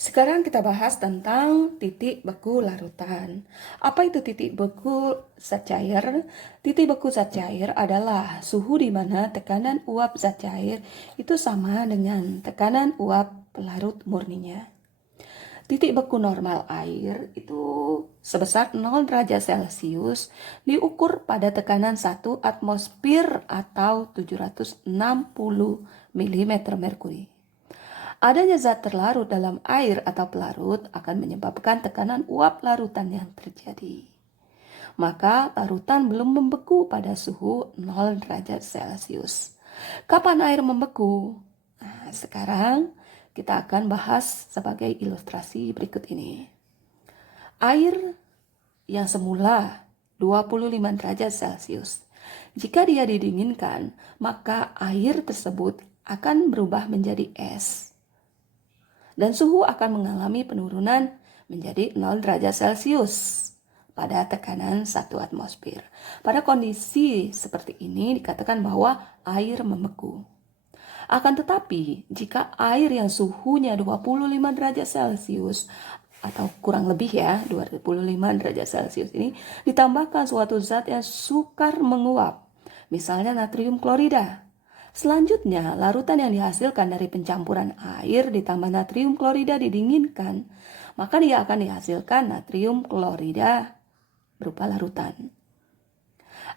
Sekarang kita bahas tentang titik beku larutan. Apa itu titik beku zat cair? Titik beku zat cair adalah suhu di mana tekanan uap zat cair itu sama dengan tekanan uap pelarut murninya. Titik beku normal air itu sebesar 0 derajat Celcius diukur pada tekanan 1 atmosfer atau 760 mm merkuri. Adanya zat terlarut dalam air atau pelarut akan menyebabkan tekanan uap larutan yang terjadi. Maka larutan belum membeku pada suhu 0 derajat Celcius. Kapan air membeku? Nah, sekarang kita akan bahas sebagai ilustrasi berikut ini. Air yang semula 25 derajat Celcius. Jika dia didinginkan, maka air tersebut akan berubah menjadi es. Dan suhu akan mengalami penurunan menjadi 0 derajat Celcius pada tekanan 1 atmosfer. Pada kondisi seperti ini dikatakan bahwa air membeku. Akan tetapi, jika air yang suhunya 25 derajat Celcius atau kurang lebih ya, 25 derajat Celcius ini ditambahkan suatu zat yang sukar menguap, misalnya natrium klorida. Selanjutnya, larutan yang dihasilkan dari pencampuran air ditambah natrium klorida didinginkan, maka dia akan dihasilkan natrium klorida berupa larutan.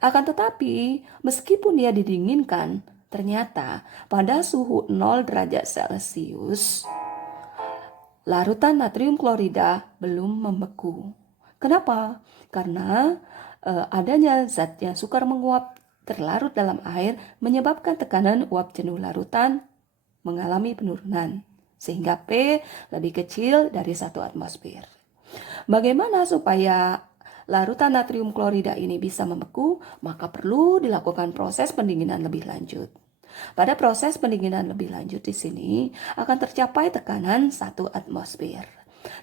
Akan tetapi, meskipun dia didinginkan, ternyata pada suhu 0 derajat Celcius, larutan natrium klorida belum membeku. Kenapa? Karena adanya zat yang sukar menguap terlarut dalam air menyebabkan tekanan uap jenuh larutan mengalami penurunan, sehingga P lebih kecil dari 1 atmosfer. Bagaimana supaya larutan natrium klorida ini bisa membeku? Maka perlu dilakukan proses pendinginan lebih lanjut. Pada proses pendinginan lebih lanjut di sini akan tercapai tekanan 1 atmosfer.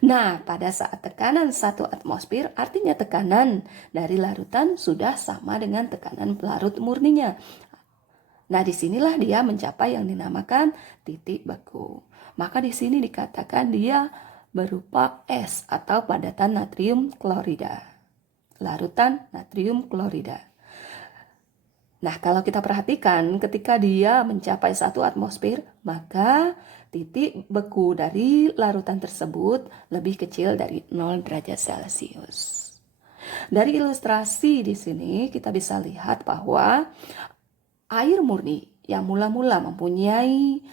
Nah, pada saat tekanan 1 atmosfer artinya tekanan dari larutan sudah sama dengan tekanan pelarut murninya. Nah, disinilah dia mencapai yang dinamakan titik beku. Maka di sini dikatakan dia berupa es atau padatan natrium klorida. Larutan natrium klorida. Nah, kalau kita perhatikan ketika dia mencapai 1 atmosfer, maka titik beku dari larutan tersebut lebih kecil dari 0 derajat Celcius. Dari ilustrasi di sini kita bisa lihat bahwa air murni yang mula-mula mempunyai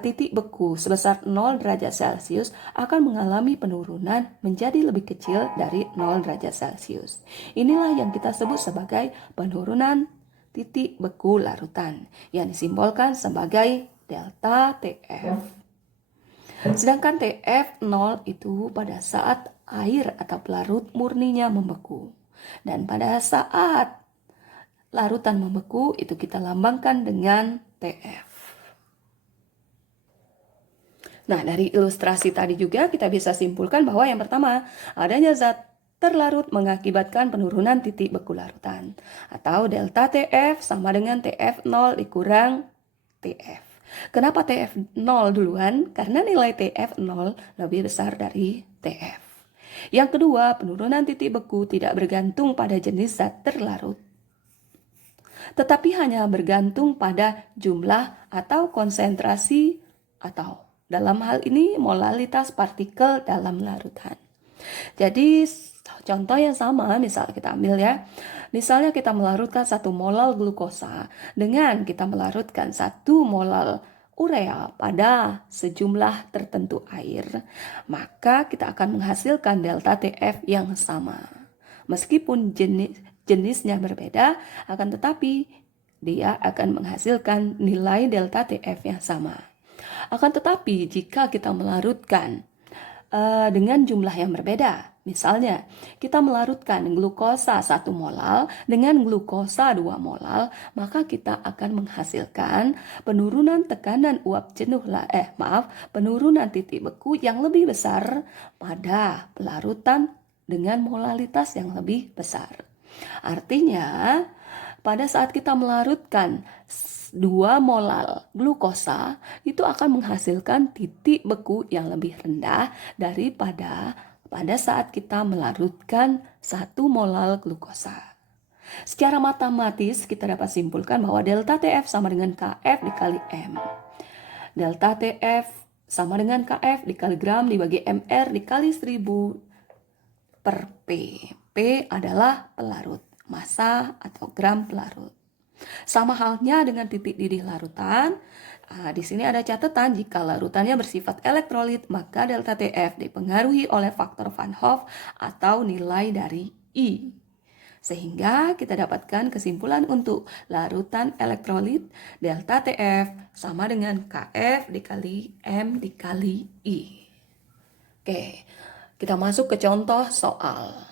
titik beku sebesar 0 derajat Celcius akan mengalami penurunan menjadi lebih kecil dari 0 derajat Celcius. Inilah yang kita sebut sebagai penurunan titik beku larutan yang disimbolkan sebagai delta TF. Sedangkan TF 0 itu pada saat air atau pelarut murninya membeku. Dan pada saat larutan membeku itu kita lambangkan dengan TF. Nah, dari ilustrasi tadi juga kita bisa simpulkan bahwa yang pertama, adanya zat terlarut mengakibatkan penurunan titik beku larutan. Atau delta TF sama dengan TF 0 dikurang TF. Kenapa TF 0 duluan? Karena nilai TF 0 lebih besar dari TF. Yang kedua, penurunan titik beku tidak bergantung pada jenis zat terlarut, tetapi hanya bergantung pada jumlah atau konsentrasi atau dalam hal ini molalitas partikel dalam larutan. Jadi contoh yang sama misalnya kita ambil ya. Misalnya kita melarutkan 1 molal glukosa dengan kita melarutkan 1 molal urea pada sejumlah tertentu air, maka kita akan menghasilkan delta TF yang sama. Meskipun jenisnya berbeda, akan tetapi dia akan menghasilkan nilai delta TF yang sama. Akan tetapi jika kita melarutkan dengan jumlah yang berbeda, misalnya kita melarutkan glukosa 1 molal dengan glukosa 2 molal, maka kita akan menghasilkan penurunan tekanan uap jenuh penurunan titik beku yang lebih besar pada pelarutan dengan molalitas yang lebih besar. Artinya, pada saat kita melarutkan 2 molal glukosa itu akan menghasilkan titik beku yang lebih rendah daripada pada saat kita melarutkan 1 molal glukosa. Secara matematis kita dapat simpulkan bahwa delta TF sama dengan KF dikali M. Delta TF sama dengan KF dikali gram dibagi MR dikali 1000 per P. P adalah pelarut, massa atau gram pelarut. Sama halnya dengan titik didih larutan. Di sini ada catatan jika larutannya bersifat elektrolit, maka delta TF dipengaruhi oleh faktor Van Hoff atau nilai dari I. Sehingga kita dapatkan kesimpulan untuk larutan elektrolit delta TF sama dengan KF dikali M dikali I. Oke, kita masuk ke contoh soal.